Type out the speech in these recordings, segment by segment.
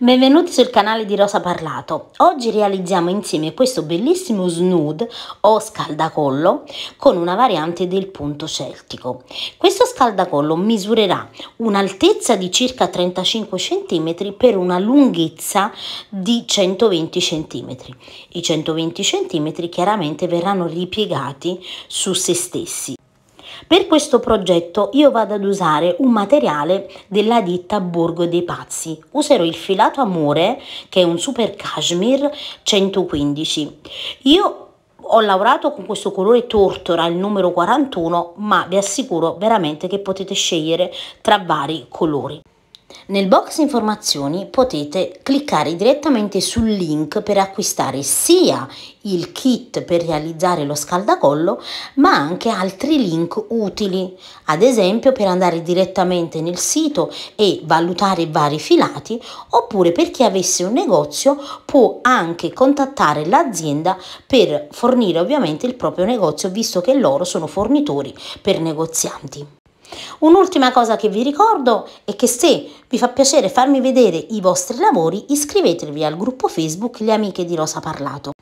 Benvenuti sul canale di Rosa Parlato. Oggi realizziamo insieme questo bellissimo snood o scaldacollo con una variante del punto celtico. Questo scaldacollo misurerà un'altezza di circa 35 cm per una lunghezza di 120 cm. I 120 cm chiaramente verranno ripiegati su se stessi. Per questo progetto io vado ad usare un materiale della ditta Borgo dei Pazzi. Userò il filato Amore, che è un super cashmere 115. Io ho lavorato con questo colore tortora, il numero 41, ma vi assicuro veramente che potete scegliere tra vari colori. Nel box informazioni potete cliccare direttamente sul link per acquistare sia il kit per realizzare lo scaldacollo, ma anche altri link utili, ad esempio per andare direttamente nel sito e valutare vari filati, oppure per chi avesse un negozio può anche contattare l'azienda per fornire ovviamente il proprio negozio, visto che loro sono fornitori per negozianti. Un'ultima cosa che vi ricordo è che se vi fa piacere farmi vedere i vostri lavori, iscrivetevi al gruppo Facebook Le Amiche di Rosa Parlato.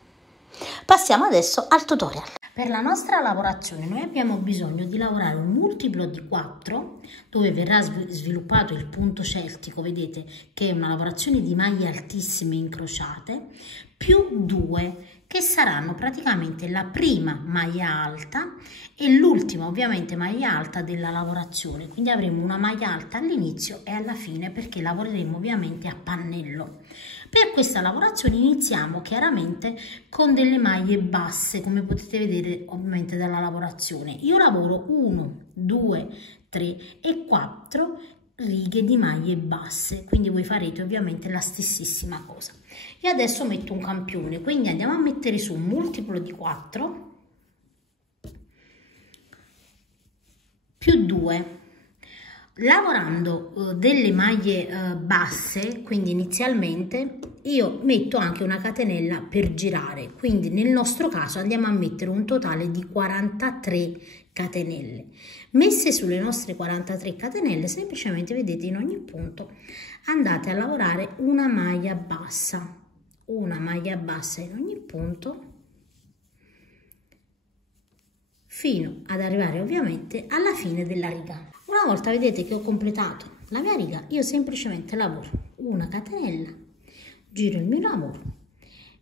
Passiamo adesso al tutorial. Per la nostra lavorazione noi abbiamo bisogno di lavorare un multiplo di 4 dove verrà sviluppato il punto celtico, vedete che è una lavorazione di maglie altissime incrociate, più 2 che saranno praticamente la prima maglia alta e l'ultima ovviamente maglia alta della lavorazione, quindi avremo una maglia alta all'inizio e alla fine perché lavoreremo ovviamente a pannello. Per questa lavorazione iniziamo chiaramente con delle maglie basse, come potete vedere ovviamente dalla lavorazione. Io lavoro 1, 2, 3 e 4 righe di maglie basse, quindi voi farete ovviamente la stessissima cosa. Io adesso metto un campione, quindi andiamo a mettere su un multiplo di 4 più 2. Lavorando delle maglie basse, quindi inizialmente io metto anche una catenella per girare, quindi nel nostro caso andiamo a mettere un totale di 43 catenelle. Messe sulle nostre 43 catenelle, semplicemente vedete in ogni punto andate a lavorare una maglia bassa in ogni punto fino ad arrivare ovviamente alla fine della riga. Una volta vedete che ho completato la mia riga, io semplicemente lavoro una catenella, giro il mio lavoro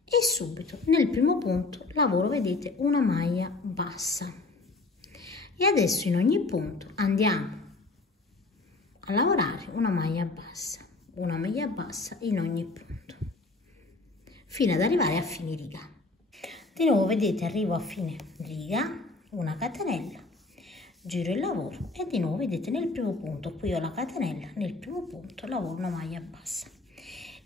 e subito nel primo punto lavoro, vedete, una maglia bassa. E adesso in ogni punto andiamo a lavorare una maglia bassa in ogni punto, fino ad arrivare a fine riga. Di nuovo vedete arrivo a fine riga, una catenella, giro il lavoro e di nuovo vedete nel primo punto qui ho la catenella, nel primo punto lavoro una maglia bassa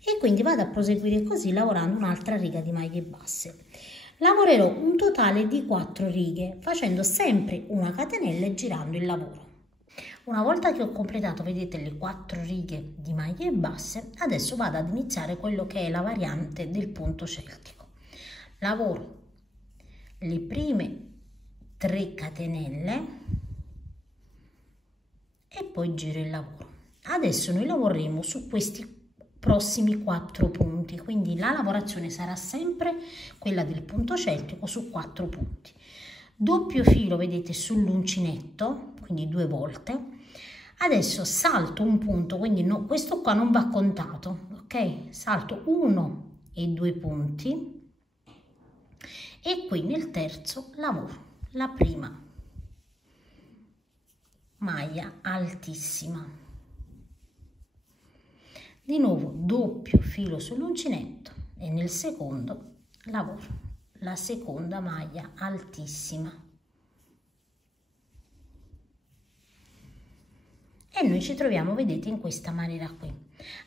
e quindi vado a proseguire così lavorando un'altra riga di maglie basse. Lavorerò un totale di 4 righe facendo sempre una catenella e girando il lavoro. Una volta che ho completato, vedete, le 4 righe di maglie basse, adesso vado ad iniziare quello che è la variante del punto celtico. Lavoro le prime 3 catenelle e poi giro il lavoro. Adesso noi lavoreremo su questi prossimi 4 punti, quindi la lavorazione sarà sempre quella del punto celtico su 4 punti. Doppio filo, vedete, sull'uncinetto, quindi 2 volte. Adesso salto un punto, quindi no, questo qua non va contato, ok? Salto 1 e 2 punti e qui nel terzo lavoro la prima maglia altissima. Di nuovo doppio filo sull'uncinetto e nel secondo lavoro la seconda maglia altissima. E noi ci troviamo, vedete, in questa maniera qui.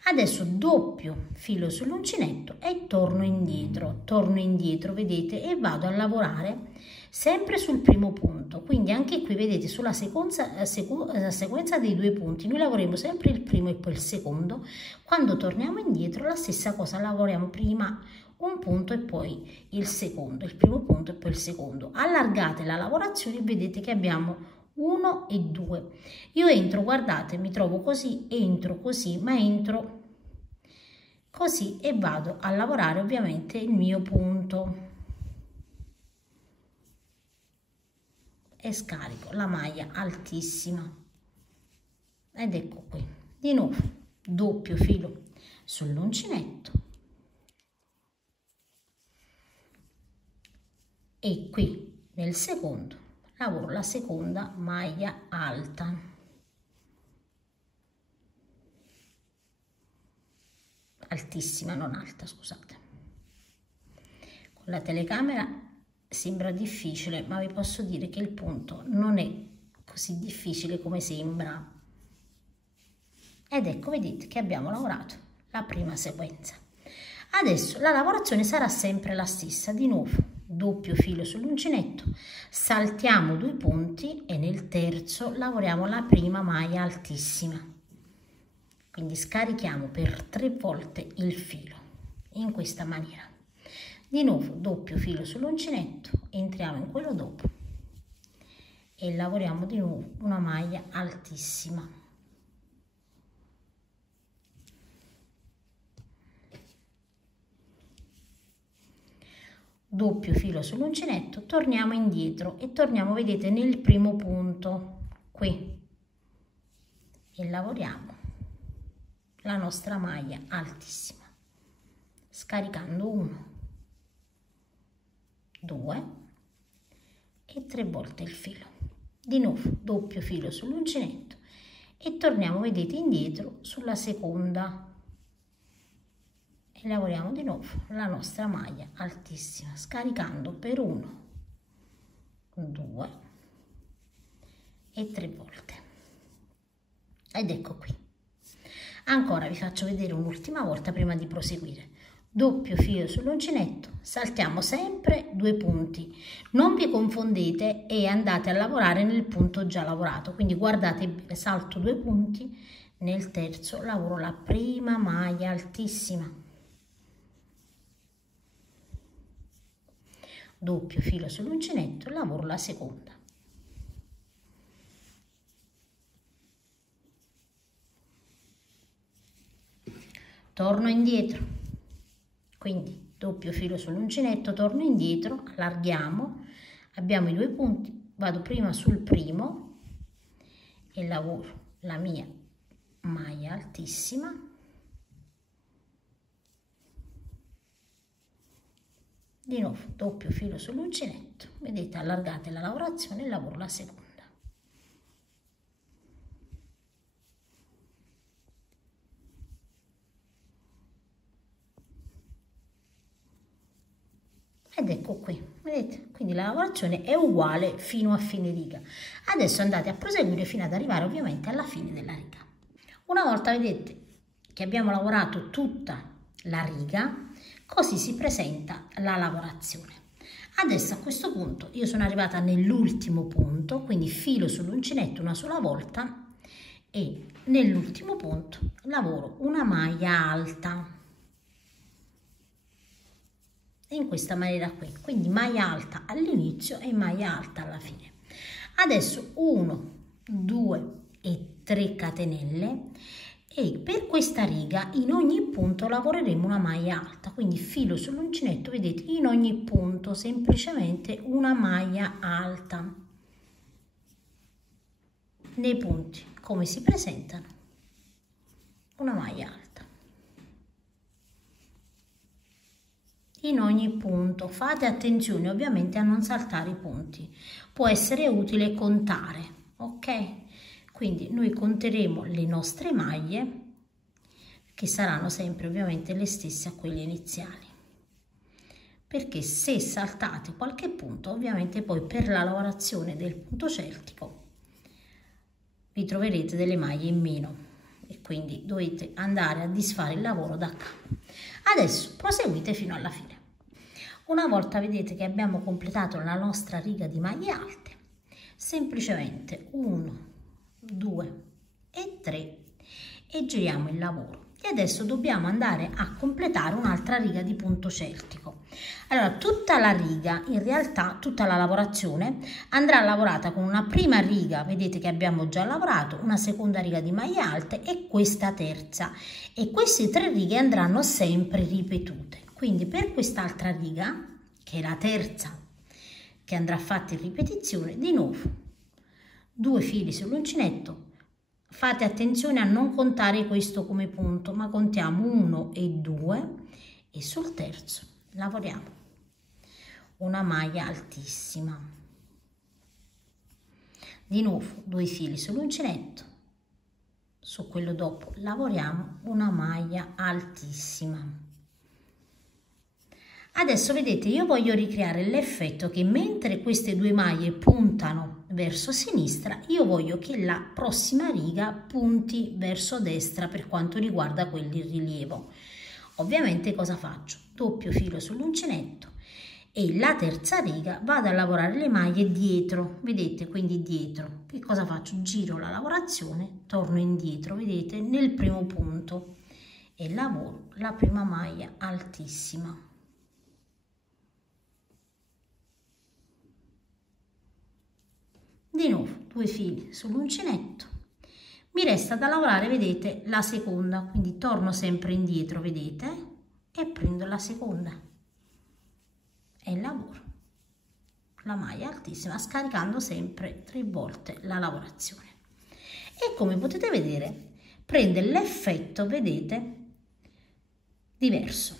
Adesso doppio filo sull'uncinetto e torno indietro, vedete, e vado a lavorare sempre sul primo punto. Quindi anche qui vedete sulla sequenza dei 2 punti noi lavoriamo sempre il primo e poi il secondo. Quando torniamo indietro la stessa cosa, lavoriamo prima un punto e poi il secondo, il primo punto e poi il secondo. Allargate la lavorazione e vedete che abbiamo 1 e 2. Io entro, guardate, mi trovo così, entro così, ma entro così, e vado a lavorare ovviamente il mio punto e scarico la maglia altissima, ed ecco qui di nuovo doppio filo sull'uncinetto e qui nel secondo lavoro la seconda maglia alta, altissima, non alta, scusate. Con la telecamera sembra difficile, ma vi posso dire che il punto non è così difficile come sembra. Ed ecco, vedete che abbiamo lavorato la prima sequenza. Adesso la lavorazione sarà sempre la stessa, di nuovo doppio filo sull'uncinetto, saltiamo 2 punti e nel terzo lavoriamo la prima maglia altissima. Quindi scarichiamo per 3 volte il filo in questa maniera. Di nuovo doppio filo sull'uncinetto, entriamo in quello dopo e lavoriamo di nuovo una maglia altissima. Doppio filo sull'uncinetto, torniamo indietro e torniamo, vedete, nel primo punto qui e lavoriamo la nostra maglia altissima, scaricando 1, 2 e 3 volte il filo. Di nuovo doppio filo sull'uncinetto e torniamo, vedete, indietro sulla seconda e lavoriamo di nuovo la nostra maglia altissima, scaricando per 1, 2 e 3 volte. Ed ecco qui. Ancora vi faccio vedere un'ultima volta prima di proseguire. Doppio filo sull'uncinetto, saltiamo sempre 2 punti, non vi confondete e andate a lavorare nel punto già lavorato, quindi guardate bene, salto 2 punti, nel terzo lavoro la prima maglia altissima, doppio filo sull'uncinetto, lavoro la seconda. Torno indietro, quindi doppio filo sull'uncinetto, torno indietro, allarghiamo, abbiamo i 2 punti, vado prima sul primo e lavoro la mia maglia altissima, di nuovo doppio filo sull'uncinetto, vedete, allargate la lavorazione e lavoro la seconda. Ed ecco qui, vedete, quindi la lavorazione è uguale fino a fine riga. Adesso andate a proseguire fino ad arrivare ovviamente alla fine della riga. Una volta vedete che abbiamo lavorato tutta la riga, così si presenta la lavorazione. Adesso a questo punto io sono arrivata nell'ultimo punto, quindi filo sull'uncinetto una sola volta e nell'ultimo punto lavoro una maglia alta. In questa maniera qui, quindi maglia alta all'inizio e maglia alta alla fine. Adesso 1, 2 e 3 catenelle e per questa riga in ogni punto lavoreremo una maglia alta, quindi filo sull'uncinetto, vedete, in ogni punto semplicemente una maglia alta. Nei punti come si presentano, una maglia alta. In ogni punto fate attenzione ovviamente a non saltare i punti, può essere utile contare, ok? Quindi noi conteremo le nostre maglie che saranno sempre ovviamente le stesse a quelle iniziali, perché se saltate qualche punto ovviamente poi per la lavorazione del punto celtico vi troverete delle maglie in meno e quindi dovete andare a disfare il lavoro da capo. Adesso proseguite fino alla fine. Una volta vedete che abbiamo completato la nostra riga di maglie alte, semplicemente 1, 2 e 3 e giriamo il lavoro. e adesso dobbiamo andare a completare un'altra riga di punto celtico. Allora, tutta la riga, in realtà tutta la lavorazione andrà lavorata con una prima riga, vedete che abbiamo già lavorato, una seconda riga di maglie alte e questa terza, e queste 3 righe andranno sempre ripetute. Quindi per quest'altra riga, che è la terza che andrà fatta in ripetizione, di nuovo 2 fili sull'uncinetto. Fate attenzione a non contare questo come punto, ma contiamo 1 e 2 e sul terzo lavoriamo una maglia altissima. Di nuovo 2 fili sull'uncinetto, su quello dopo lavoriamo una maglia altissima. Adesso vedete, io voglio ricreare l'effetto che mentre queste 2 maglie puntano verso sinistra, io voglio che la prossima riga punti verso destra per quanto riguarda quel rilievo. Ovviamente cosa faccio? Doppio filo sull'uncinetto e la terza riga vado a lavorare le maglie dietro, vedete, quindi dietro. Che cosa faccio? Giro la lavorazione, torno indietro, vedete, nel primo punto e lavoro la prima maglia altissima. Di nuovo 2 fili sull'uncinetto, mi resta da lavorare, vedete, la seconda, quindi torno sempre indietro, vedete, e prendo la seconda e lavoro la maglia altissima scaricando sempre 3 volte la lavorazione. E come potete vedere prende l'effetto, vedete, diverso.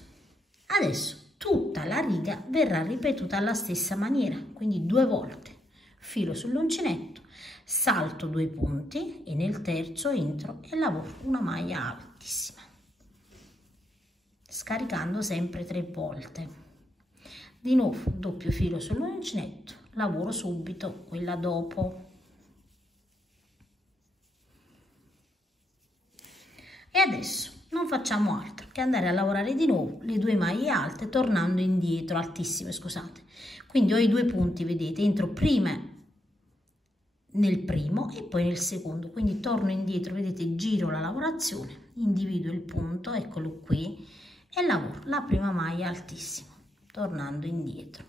Adesso tutta la riga verrà ripetuta alla stessa maniera, quindi 2 volte. Filo sull'uncinetto, salto 2 punti e nel terzo entro e lavoro una maglia altissima, scaricando sempre 3 volte. Di nuovo doppio filo sull'uncinetto, lavoro subito quella dopo. E adesso non facciamo altro che andare a lavorare di nuovo le 2 maglie alte tornando indietro, altissime, scusate. Quindi ho i 2 punti, vedete, entro prima nel primo e poi nel secondo, quindi torno indietro, vedete, giro la lavorazione, individuo il punto, eccolo qui, e lavoro la prima maglia altissima, tornando indietro.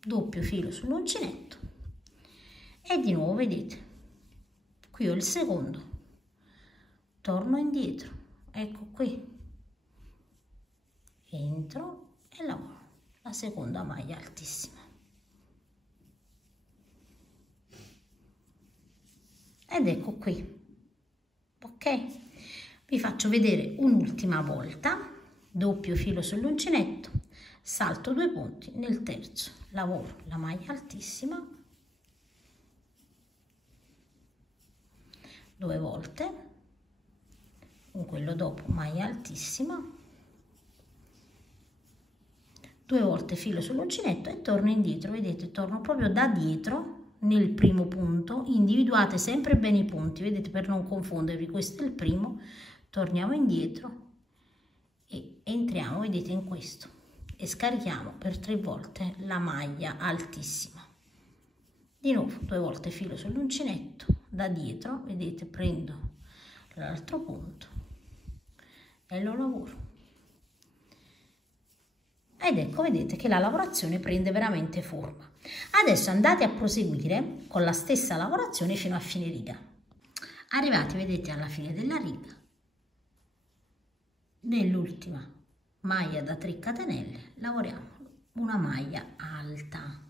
Doppio filo sull'uncinetto e di nuovo, vedete, qui ho il secondo, torno indietro, ecco qui, entro e lavoro la seconda maglia altissima. Ed ecco qui, ok? Vi faccio vedere un'ultima volta, doppio filo sull'uncinetto, salto 2 punti, nel terzo lavoro la maglia altissima 2 volte, con quello dopo maglia altissima, 2 volte filo sull'uncinetto e torno indietro, vedete, torno proprio da dietro nel primo punto, individuate sempre bene i punti, vedete, per non confondervi, questo è il primo, torniamo indietro e entriamo, vedete, in questo e scarichiamo per 3 volte la maglia altissima. Di nuovo 2 volte filo sull'uncinetto, da dietro, vedete, prendo l'altro punto e lo lavoro. Ed ecco, vedete che la lavorazione prende veramente forma. Adesso andate a proseguire con la stessa lavorazione fino a fine riga. Arrivati, vedete, alla fine della riga, nell'ultima maglia da 3 catenelle lavoriamo una maglia alta.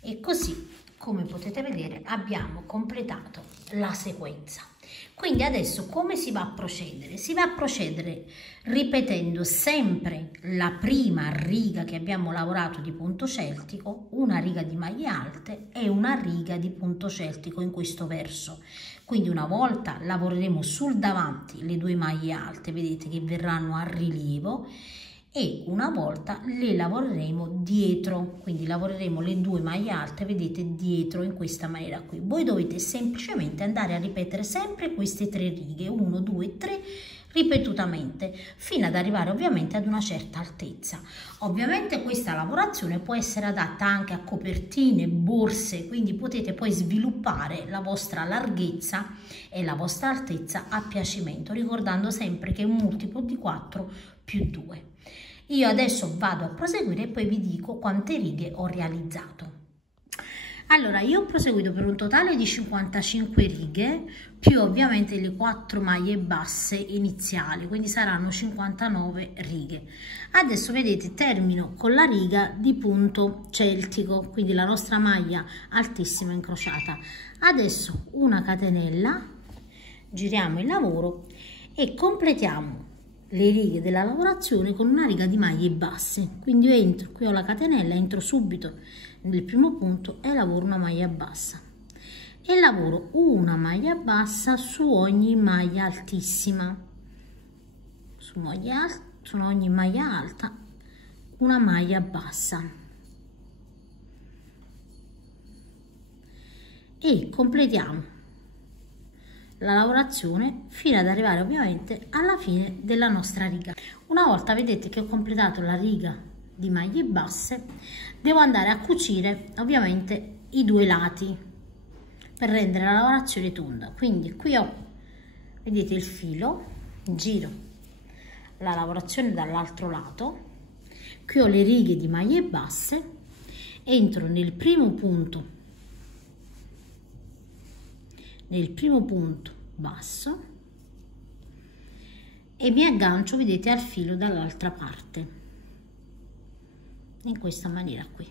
E così, come potete vedere, abbiamo completato la sequenza. Quindi adesso come si va a procedere? Si va a procedere ripetendo sempre la prima riga che abbiamo lavorato di punto celtico, una riga di maglie alte e una riga di punto celtico in questo verso. Quindi una volta lavoreremo sul davanti le 2 maglie alte, vedete che verranno a rilievo, e una volta le lavoreremo dietro, quindi lavoreremo le 2 maglie alte, vedete, dietro in questa maniera qui. Voi dovete semplicemente andare a ripetere sempre queste 3 righe, 1, 2, 3, ripetutamente fino ad arrivare ovviamente ad una certa altezza. Ovviamente questa lavorazione può essere adatta anche a copertine, borse, quindi potete poi sviluppare la vostra larghezza e la vostra altezza a piacimento, ricordando sempre che è un multiplo di 4 più 2. Io adesso vado a proseguire e poi vi dico quante righe ho realizzato. Allora, io ho proseguito per un totale di 55 righe, più ovviamente le 4 maglie basse iniziali, quindi saranno 59 righe. Adesso vedete, termino con la riga di punto celtico, quindi la nostra maglia altissima incrociata. Adesso una catenella, giriamo il lavoro e completiamo le righe della lavorazione con una riga di maglie basse. Quindi io entro, qui ho la catenella, entro subito nel primo punto e lavoro una maglia bassa e lavoro una maglia bassa su ogni maglia altissima, su ogni maglia alta una maglia bassa e completiamo la lavorazione fino ad arrivare ovviamente alla fine della nostra riga. Una volta vedete che ho completato la riga di maglie basse, devo andare a cucire ovviamente i due lati per rendere la lavorazione tonda. Quindi qui ho, vedete, il filo, giro la lavorazione dall'altro lato, qui ho le righe di maglie basse, entro nel primo punto basso e mi aggancio, vedete, al filo dall'altra parte in questa maniera qui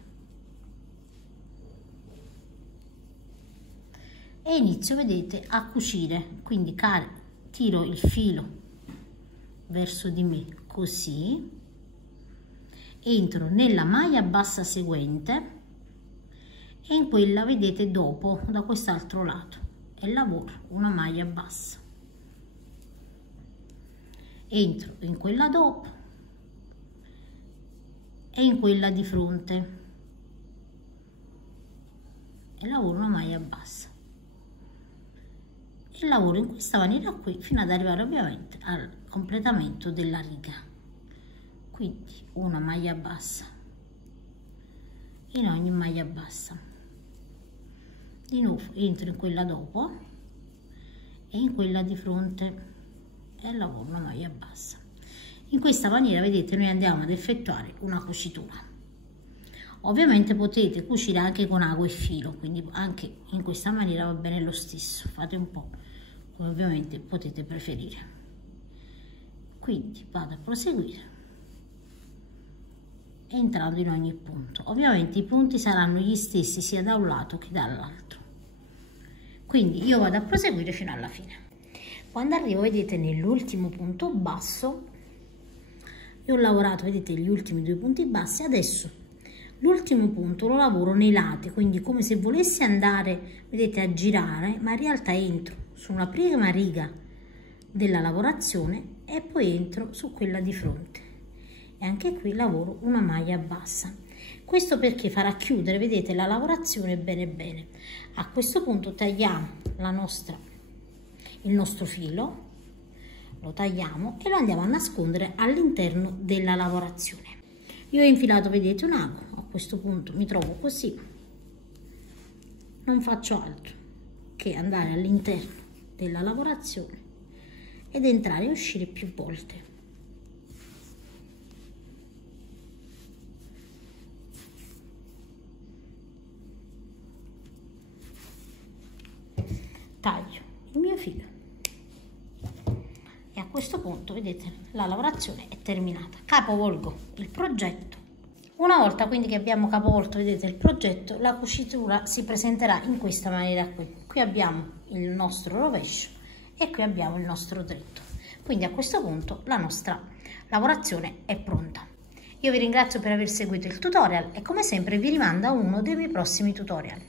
e inizio, vedete, a cucire. Quindi tiro il filo verso di me così, entro nella maglia bassa seguente e in quella, vedete, dopo da quest'altro lato e lavoro una maglia bassa, entro in quella dopo e in quella di fronte e lavoro una maglia bassa e lavoro in questa maniera qui fino ad arrivare ovviamente al completamento della riga. Quindi una maglia bassa in ogni maglia bassa, di nuovo entro in quella dopo e in quella di fronte e lavoro una maglia bassa. In questa maniera, vedete, noi andiamo ad effettuare una cucitura. Ovviamente potete cucire anche con ago e filo, quindi anche in questa maniera va bene lo stesso, fate un po' come ovviamente potete preferire. Quindi vado a proseguire entrando in ogni punto. Ovviamente i punti saranno gli stessi sia da un lato che dall'altro. Quindi io vado a proseguire fino alla fine. Quando arrivo, vedete, nell'ultimo punto basso, io ho lavorato, vedete, gli ultimi due punti bassi. Adesso l'ultimo punto lo lavoro nei lati, quindi come se volessi andare, vedete, a girare, ma in realtà entro su una prima riga della lavorazione e poi entro su quella di fronte e anche qui lavoro una maglia bassa. Questo perché farà chiudere, vedete, la lavorazione bene bene. A questo punto tagliamo il nostro filo, lo tagliamo e lo andiamo a nascondere all'interno della lavorazione. Io ho infilato, vedete, un ago, a questo punto mi trovo così, non faccio altro che andare all'interno della lavorazione ed entrare e uscire più volte. Taglio il mio filo e a questo punto, vedete, la lavorazione è terminata. Capovolgo il progetto. Una volta quindi che abbiamo capovolto, vedete, il progetto, la cucitura si presenterà in questa maniera qui. Qui abbiamo il nostro rovescio e qui abbiamo il nostro dritto. Quindi a questo punto la nostra lavorazione è pronta. Io vi ringrazio per aver seguito il tutorial e come sempre vi rimando a uno dei miei prossimi tutorial.